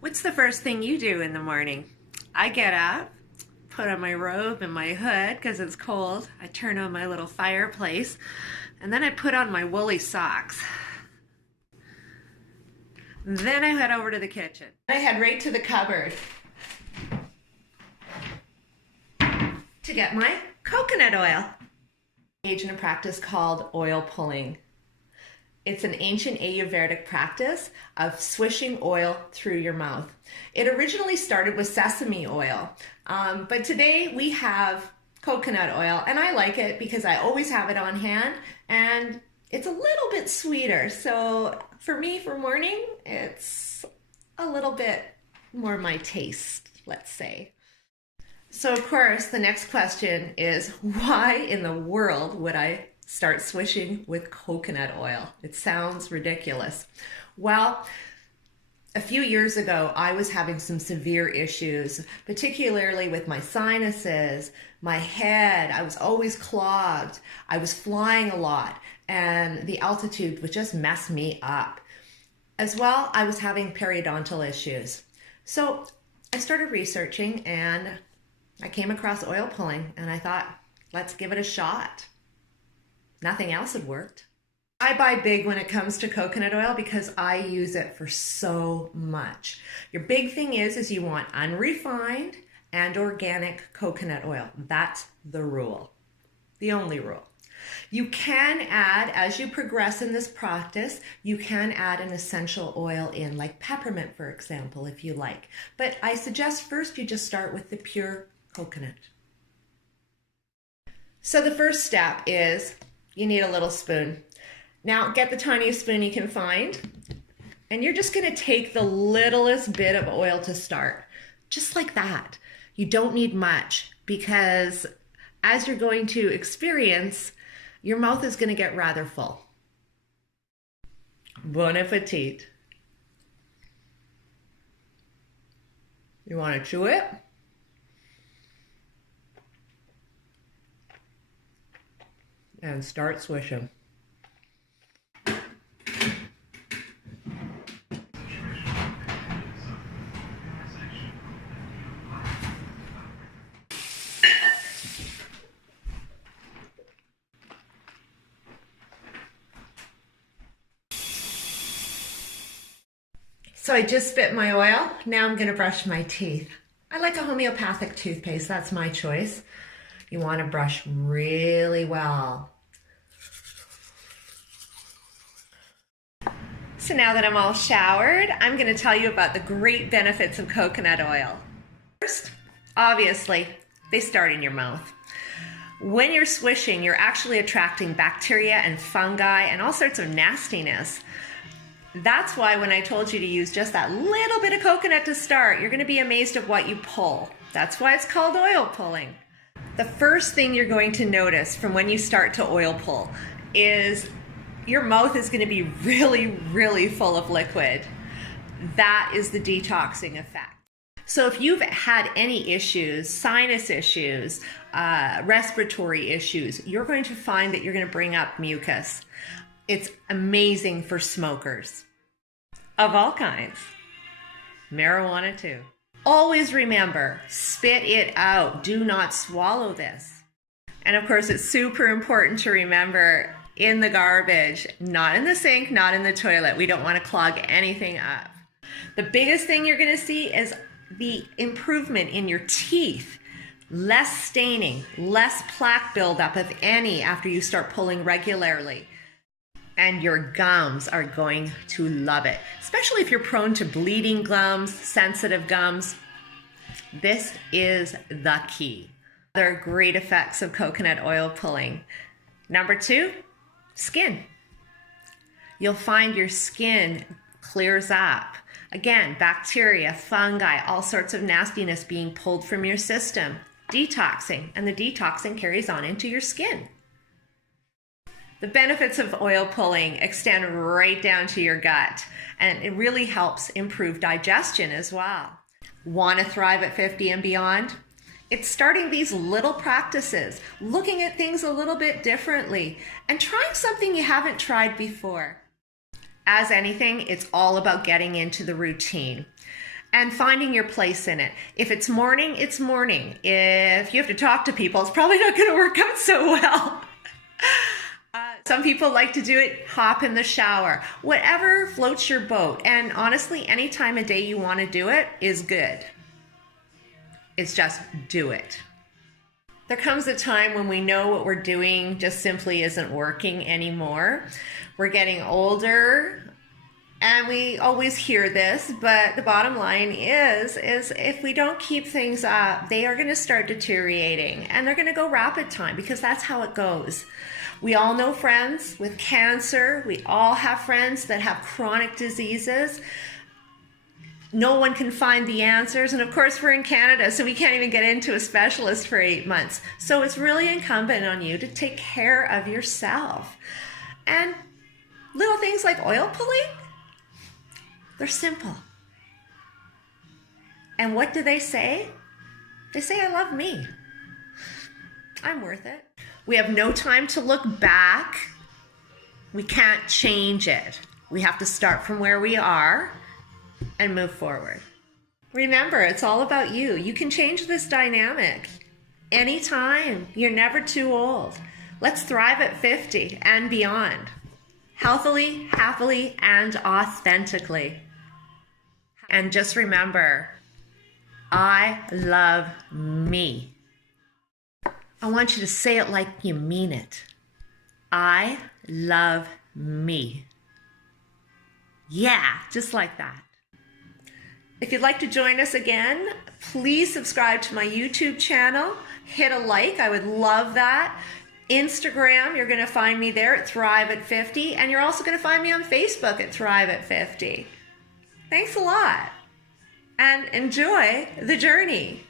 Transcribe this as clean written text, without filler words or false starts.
What's the first thing you do in the morning? I get up, put on my robe and my hood because it's cold. I turn on my little fireplace, and then I put on my woolly socks. Then I head over to the kitchen. I head right to the cupboard to get my coconut oil. I engage in a practice called oil pulling. It's an ancient Ayurvedic practice of swishing oil through your mouth. It originally started with sesame oil, but today we have coconut oil, and I like it because I always have it on hand, and it's a little bit sweeter. So for me, for morning, it's a little bit more my taste, let's say. So of course, the next question is, why in the world would I start swishing with coconut oil? It sounds ridiculous. Well, a few years ago, I was having some severe issues, particularly with my sinuses, my head. I was always clogged. I was flying a lot, and the altitude would just mess me up. As well, I was having periodontal issues. So I started researching, and I came across oil pulling, and I thought, let's give it a shot. Nothing else had worked. I buy big when it comes to coconut oil because I use it for so much. Your big thing is you want unrefined and organic coconut oil. That's the rule, the only rule. You can add, as you progress in this practice, you can add an essential oil in, like peppermint, for example, if you like. But I suggest first you just start with the pure coconut. So the first step is you need a little spoon. Now get the tiniest spoon you can find, and you're just gonna take the littlest bit of oil to start, just like that. You don't need much because as you're going to experience, your mouth is gonna get rather full. Bon appetit. You wanna chew it? And start swishing. So I just spit my oil. Now I'm gonna brush my teeth. I like a homeopathic toothpaste, that's my choice. You want to brush really well. So now that I'm all showered, I'm going to tell you about the great benefits of coconut oil. First, obviously, they start in your mouth. When you're swishing, you're actually attracting bacteria and fungi and all sorts of nastiness. That's why when I told you to use just that little bit of coconut to start, you're going to be amazed at what you pull. That's why it's called oil pulling. The first thing you're going to notice from when you start to oil pull is your mouth is going to be really, really full of liquid. That is the detoxing effect. So if you've had any issues, sinus issues, respiratory issues, you're going to find that you're going to bring up mucus. It's amazing for smokers of all kinds. Marijuana too. Always remember, spit it out. Do not swallow this. And of course, it's super important to remember in the garbage, not in the sink, not in the toilet. We don't want to clog anything up. The biggest thing you're going to see is the improvement in your teeth. Less staining, less plaque buildup, if any, after you start pulling regularly. And your gums are going to love it, especially if you're prone to bleeding gums, sensitive gums. This is the key. There are great effects of coconut oil pulling. Number 2, skin. You'll find your skin clears up. Again, bacteria, fungi, all sorts of nastiness being pulled from your system. Detoxing, and the detoxing carries on into your skin. The benefits of oil pulling extend right down to your gut, and it really helps improve digestion as well. Want to thrive at 50 and beyond? It's starting these little practices, looking at things a little bit differently, and trying something you haven't tried before. As anything, it's all about getting into the routine. and finding your place in it. If it's morning, it's morning. If you have to talk to people, it's probably not going to work out so well. Some people like to do it, hop in the shower. Whatever floats your boat. And honestly, any time of day you want to do it is good. It's just do it. There comes a time when we know what we're doing just simply isn't working anymore. We're getting older, and we always hear this, but the bottom line is if we don't keep things up, they are going to start deteriorating, and they're going to go rapid time, because that's how it goes. We all know friends with cancer. We all have friends that have chronic diseases. No one can find the answers. And of course, we're in Canada, so we can't even get into a specialist for 8 months. So it's really incumbent on you to take care of yourself. And little things like oil pulling, they're simple. And what do they say? They say, I love me. I'm worth it. We have no time to look back. We can't change it. We have to start from where we are and move forward. Remember, it's all about you. You can change this dynamic anytime. You're never too old. Let's thrive at 50 and beyond. Healthily, happily, and authentically. And just remember, I love me. I want you to say it like you mean it. I love me. Yeah, just like that. If you'd like to join us again, please subscribe to my YouTube channel. Hit a like, I would love that. Instagram, you're going to find me there at Thrive at 50, and you're also going to find me on Facebook at Thrive at 50. Thanks a lot, and enjoy the journey.